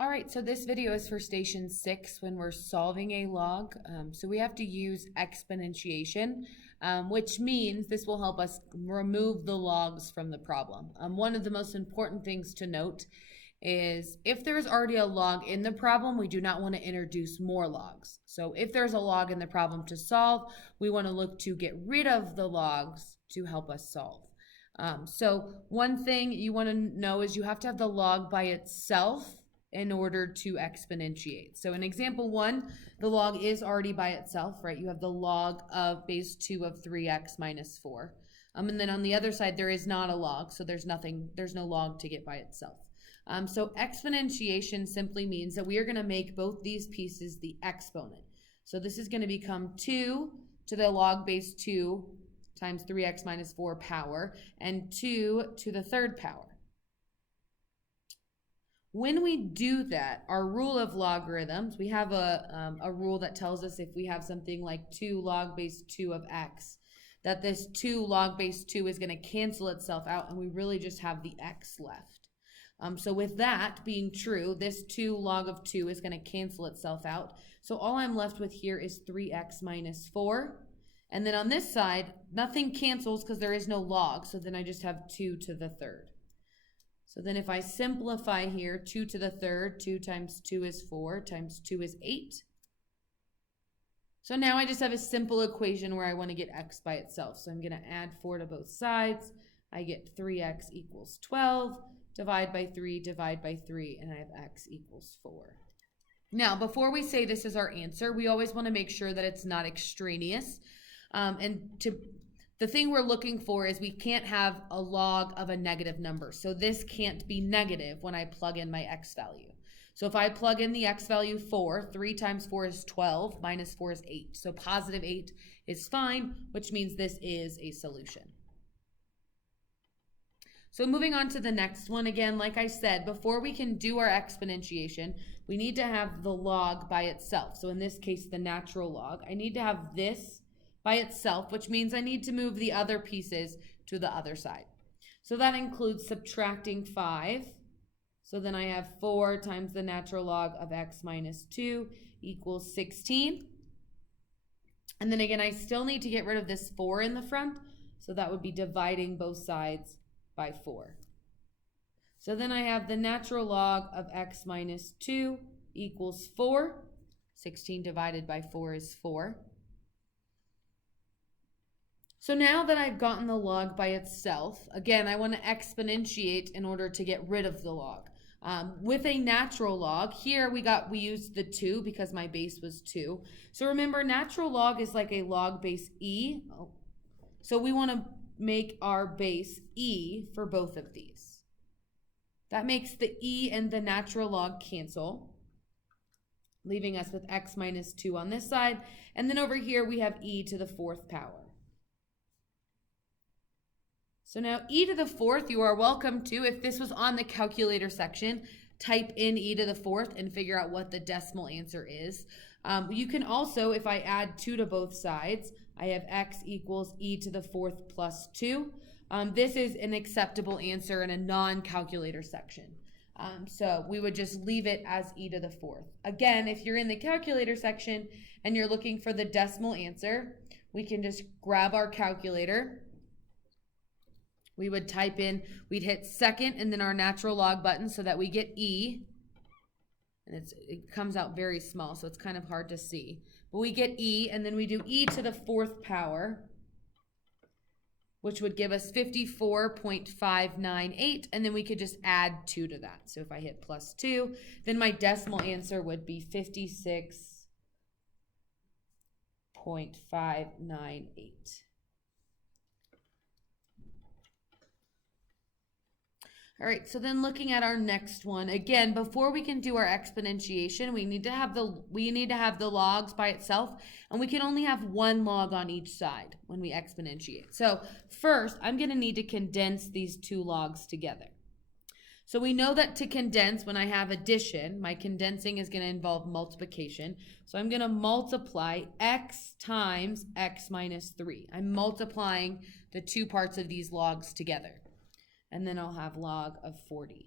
All right, so this video is for station 6 when we're solving a log. So we have to use exponentiation, which means this will help us remove the logs from the problem. One of the most important things to note is if there's already a log in the problem, we do not want to introduce more logs. So if there's a log in the problem to solve, we want to look to get rid of the logs to help us solve. So one thing you want to know is you have to have the log by itself in order to exponentiate. So in example 1, the log is already by itself, right? You have the log of base 2 of 3x minus 4. And then on the other side, there is not a log, so there's no log to get by itself. So exponentiation simply means that we are going to make both these pieces the exponent. So this is going to become 2 to the log base 2 times 3x minus 4 power, and 2 to the third power. When we do that, our rule of logarithms, we have a rule that tells us if we have something like 2 log base 2 of x, that this 2 log base 2 is going to cancel itself out, and we really just have the x left. So with that being true, this 2 log of 2 is going to cancel itself out. So all I'm left with here is 3x minus 4. And then on this side, nothing cancels because there is no log, so then I just have 2 to the third. So then if I simplify here, 2 to the third, 2 times 2 is 4, times 2 is 8. So now I just have a simple equation where I want to get x by itself. So I'm going to add 4 to both sides. I get 3x equals 12, divide by 3, and I have x equals 4. Now, before we say this is our answer, we always want to make sure that it's not extraneous. The thing we're looking for is we can't have a log of a negative number. So this can't be negative when I plug in my x value. So if I plug in the x value 4, 3 times 4 is 12, minus 4 is 8. So positive 8 is fine, which means this is a solution. So moving on to the next one, again, like I said, before we can do our exponentiation, we need to have the log by itself. So in this case, the natural log. I need to have this by itself, which means I need to move the other pieces to the other side. So that includes subtracting 5. So then I have 4 times the natural log of x minus 2 equals 16. And then again, I still need to get rid of this 4 in the front. So that would be dividing both sides by 4. So then I have the natural log of x minus 2 equals 4. 16 divided by 4 is 4. So now that I've gotten the log by itself, again, I want to exponentiate in order to get rid of the log. With a natural log, here we used the 2 because my base was 2. So remember, natural log is like a log base e. So we want to make our base e for both of these. That makes the e and the natural log cancel, leaving us with x minus 2 on this side. And then over here we have e to the 4th power. So now e to the 4th, you are welcome to, if this was on the calculator section, type in e to the 4th and figure out what the decimal answer is. You can also, if I add 2 to both sides, I have x equals e to the 4th plus 2. This is an acceptable answer in a non-calculator section. So we would just leave it as e to the 4th. Again, if you're in the calculator section and you're looking for the decimal answer, we can just grab our calculator. We would type in, we'd hit second and then our natural log button so that we get e. And it comes out very small, so it's kind of hard to see. But we get e, and then we do e to the 4th power, which would give us 54.598, and then we could just add 2 to that. So if I hit plus 2, then my decimal answer would be 56.598. All right, so then looking at our next one, again, before we can do our exponentiation, we need to have the logs by itself, and we can only have one log on each side when we exponentiate. So first, I'm going to need to condense these 2 logs together. So we know that to condense, when I have addition, my condensing is going to involve multiplication. So I'm going to multiply x times x minus 3. I'm multiplying the 2 parts of these logs together. And then I'll have log of 40.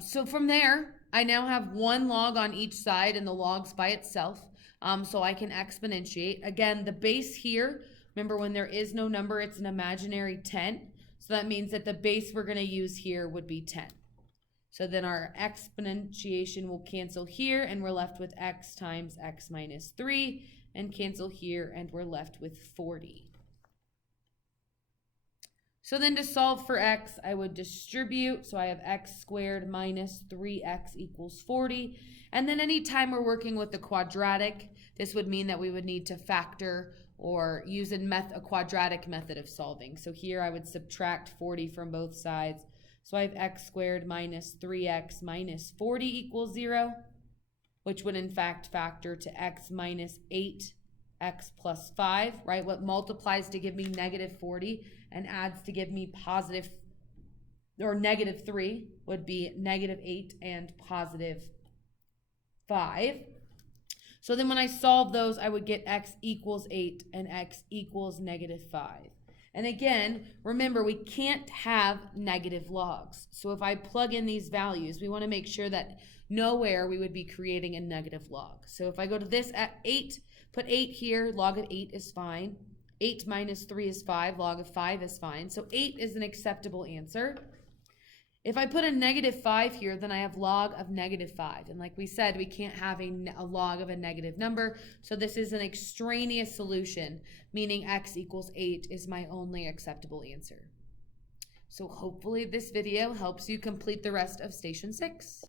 So from there, I now have one log on each side and the logs by itself. So I can exponentiate. Again, the base here, remember when there is no number, it's an imaginary 10. So that means that the base we're going to use here would be 10. So then our exponentiation will cancel here, and we're left with x times x minus 3, and cancel here, and we're left with 40. So then to solve for x, I would distribute. So I have x squared minus 3x equals 40. And then anytime we're working with the quadratic, this would mean that we would need to factor or use a quadratic method of solving. So here I would subtract 40 from both sides. So I have x squared minus 3x minus 40 equals 0, which would in fact factor to x minus 8x plus 5, right? What multiplies to give me negative 40 and adds to give me positive, or negative 3 would be negative 8 and positive 5. So then when I solve those, I would get x equals 8 and x equals negative 5. And again, remember, we can't have negative logs. So if I plug in these values, we want to make sure that nowhere we would be creating a negative log. So if I go to this at 8, put 8 here, log of 8 is fine. 8 minus 3 is 5, log of 5 is fine. So 8 is an acceptable answer. If I put a negative 5 here, then I have log of negative 5. And like we said, we can't have a log of a negative number. So this is an extraneous solution, meaning x equals 8 is my only acceptable answer. So hopefully this video helps you complete the rest of Station 6.